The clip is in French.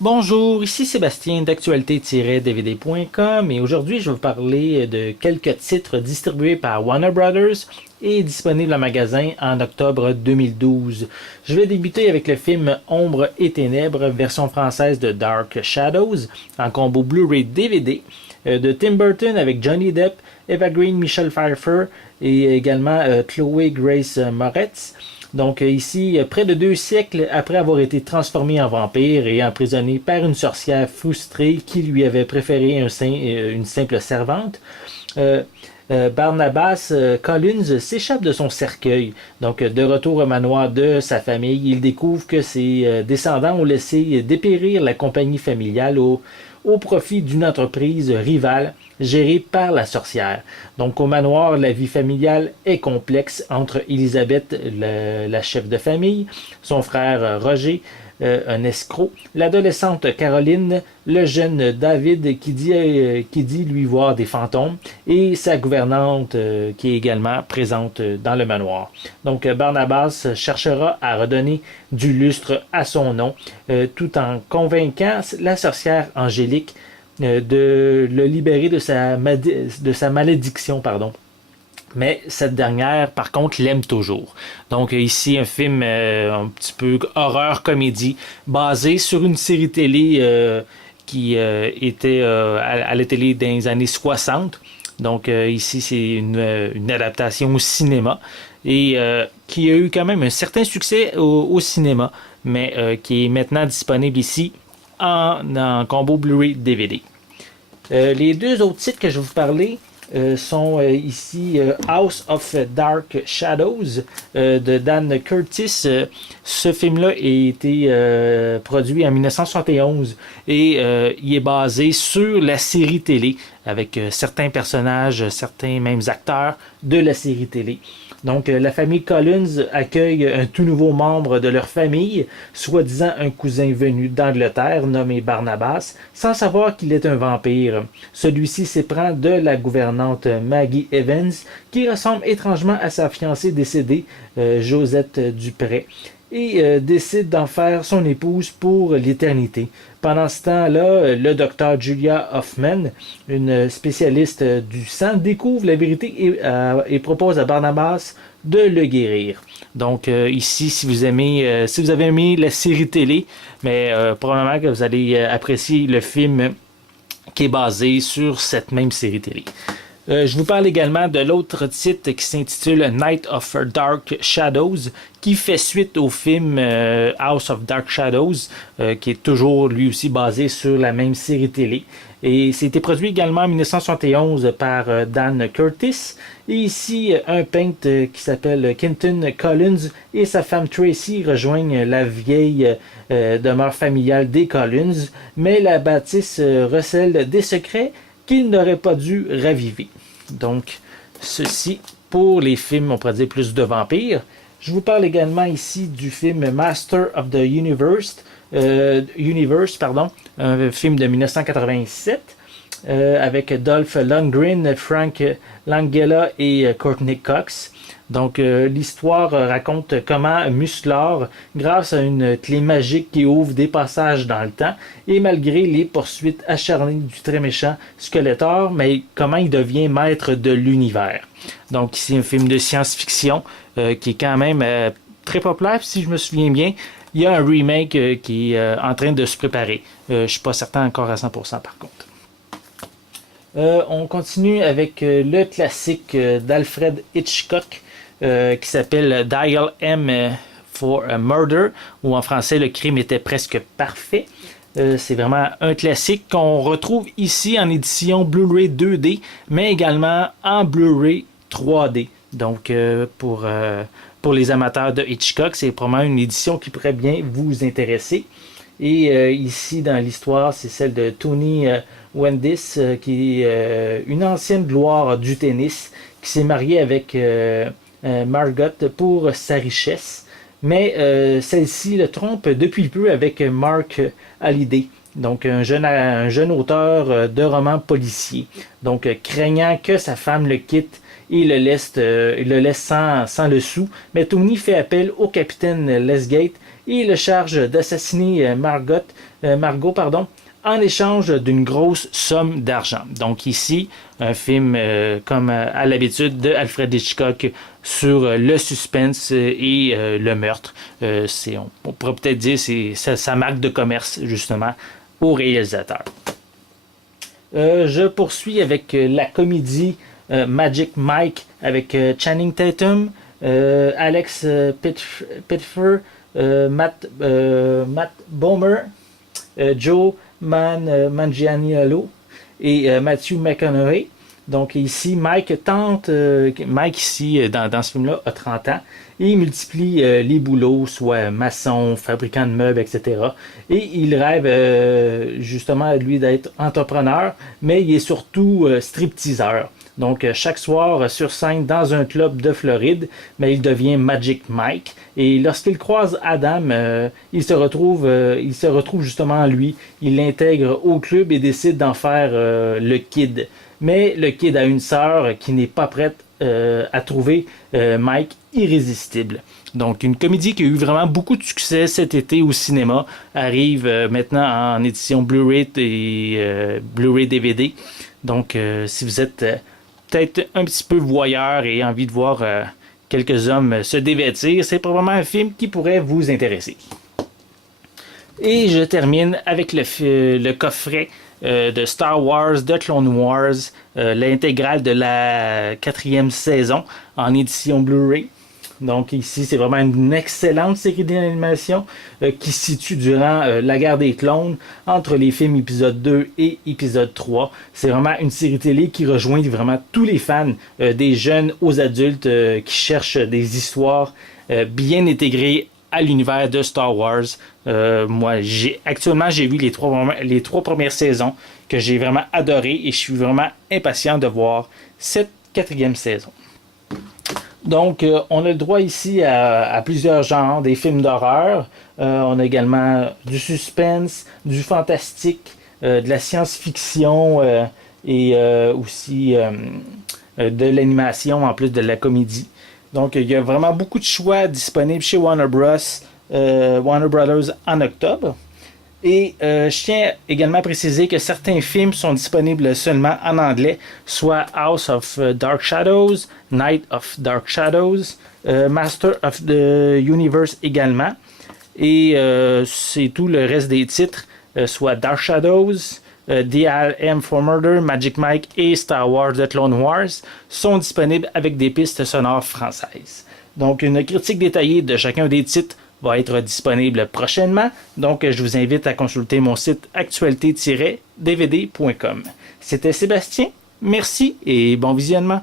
Bonjour, ici Sébastien d'actualité-dvd.com et aujourd'hui je vais vous parler de quelques titres distribués par Warner Brothers et disponibles en magasin en octobre 2012. Je vais débuter avec le film Ombre et Ténèbres, version française de Dark Shadows, en combo Blu-ray DVD, de Tim Burton avec Johnny Depp, Eva Green, Michelle Pfeiffer et également Chloé Grace Moretz. Donc ici, près de 2 siècles après avoir été transformé en vampire et emprisonné par une sorcière frustrée qui lui avait préféré une simple servante, Barnabas Collins s'échappe de son cercueil. Donc, de retour au manoir de sa famille, il découvre que ses descendants ont laissé dépérir la compagnie familiale au profit d'une entreprise rivale gérée par la sorcière. Donc, au manoir, la vie familiale est complexe entre Elisabeth, la chef de famille, son frère Roger, un escroc, l'adolescente Caroline, le jeune David qui dit lui voir des fantômes et sa gouvernante qui est également présente dans le manoir. Donc Barnabas cherchera à redonner du lustre à son nom tout en convainquant la sorcière Angélique de le libérer de sa malédiction. Pardon. Mais cette dernière, par contre, l'aime toujours. Donc ici, un film un petit peu horreur-comédie, basé sur une série télé qui était à la télé dans les années 60. Donc ici, c'est une adaptation au cinéma et qui a eu quand même un certain succès au cinéma, mais qui est maintenant disponible ici en combo Blu-ray DVD. Les deux autres titres que je vais vous parler sont ici House of Dark Shadows de Dan Curtis. Ce film-là a été produit en 1971 et il est basé sur la série télé avec certains personnages, certains mêmes acteurs de la série télé. Donc, la famille Collins accueille un tout nouveau membre de leur famille, soi-disant un cousin venu d'Angleterre nommé Barnabas, sans savoir qu'il est un vampire. Celui-ci s'éprend de la gouvernante Maggie Evans, qui ressemble étrangement à sa fiancée décédée, Josette Dupré, et décide d'en faire son épouse pour l'éternité. Pendant ce temps-là, le docteur Julia Hoffman, une spécialiste du sang, découvre la vérité et propose à Barnabas de le guérir. Donc ici, si vous avez aimé la série télé, mais probablement que vous allez apprécier le film qui est basé sur cette même série télé. Je vous parle également de l'autre titre qui s'intitule Night of Dark Shadows, qui fait suite au film House of Dark Shadows, qui est toujours lui aussi basé sur la même série télé. Et c'était produit également en 1971 par Dan Curtis. Et ici, un peintre qui s'appelle Quentin Collins et sa femme Tracy rejoignent la vieille demeure familiale des Collins, mais la bâtisse recèle des secrets qu'il n'aurait pas dû raviver. Donc, ceci pour les films, on pourrait dire plus de vampires. Je vous parle également ici du film Master of the Universe, un film de 1987 avec Dolph Lundgren, Frank Langella et Courtney Cox. Donc, l'histoire raconte comment Musclor, grâce à une clé magique qui ouvre des passages dans le temps, et malgré les poursuites acharnées du très méchant Skeletor, mais comment il devient maître de l'univers. Donc, ici, un film de science-fiction qui est quand même très populaire. Si je me souviens bien, il y a un remake qui est en train de se préparer. Je ne suis pas certain encore à 100% par contre. On continue avec le classique d'Alfred Hitchcock qui s'appelle Dial M for a Murder, ou en français Le crime était presque parfait. C'est vraiment un classique qu'on retrouve ici en édition Blu-ray 2D, mais également en Blu-ray 3D. Donc pour les amateurs de Hitchcock, c'est probablement une édition qui pourrait bien vous intéresser. Et ici, dans l'histoire, c'est celle de Tony Wendis, qui est une ancienne gloire du tennis, qui s'est mariée avec Margot pour sa richesse. Mais celle-ci le trompe depuis peu avec Mark Halliday, donc un jeune auteur de romans policiers. Donc, craignant que sa femme le quitte et le laisse sans le sou, mais Tony fait appel au capitaine Lesgate et le charge d'assassiner Margot, en échange d'une grosse somme d'argent. Donc ici, un film comme à l'habitude de Alfred Hitchcock sur le suspense et le meurtre. On pourrait peut-être dire c'est sa marque de commerce justement au réalisateur. Je poursuis avec la comédie Magic Mike avec Channing Tatum, Alex Pitfer, Matt Bomer, Joe Manganiello et Matthew McConaughey. Donc ici, Mike ici, dans ce film-là, a 30 ans et il multiplie les boulots, soit maçon, fabricant de meubles, etc. Et il rêve justement, lui, d'être entrepreneur, mais il est surtout stripteaseur. Donc, chaque soir, sur scène, dans un club de Floride, mais il devient Magic Mike. Et lorsqu'il croise Adam, il se retrouve justement lui. Il l'intègre au club et décide d'en faire le kid. Mais le kid a une sœur qui n'est pas prête à trouver Mike irrésistible. Donc, une comédie qui a eu vraiment beaucoup de succès cet été au cinéma arrive maintenant en édition Blu-ray et Blu-ray DVD. Donc, si vous êtes peut-être un petit peu voyeur et envie de voir quelques hommes se dévêtir, c'est probablement un film qui pourrait vous intéresser. Et je termine avec le coffret de Star Wars, de Clone Wars, l'intégrale de la 4e saison en édition Blu-ray. Donc ici, c'est vraiment une excellente série d'animation qui se situe durant la guerre des clones entre les films épisode 2 et épisode 3. C'est vraiment une série télé qui rejoint vraiment tous les fans, des jeunes aux adultes qui cherchent des histoires bien intégrées à l'univers de Star Wars. Moi, actuellement, j'ai vu les trois premières saisons que j'ai vraiment adoré et je suis vraiment impatient de voir cette 4e saison. Donc, on a le droit ici à plusieurs genres, des films d'horreur. On a également du suspense, du fantastique, de la science-fiction et aussi de l'animation en plus de la comédie. Donc, il y a vraiment beaucoup de choix disponibles chez Warner Brothers en octobre. Et je tiens également à préciser que certains films sont disponibles seulement en anglais, soit House of Dark Shadows, Night of Dark Shadows, Master of the Universe également. Et c'est tout le reste des titres, soit Dark Shadows, DLM for Murder, Magic Mike et Star Wars The Clone Wars, sont disponibles avec des pistes sonores françaises. Donc une critique détaillée de chacun des titres va être disponible prochainement. Donc, je vous invite à consulter mon site actualité-dvd.com. C'était Sébastien. Merci et bon visionnement.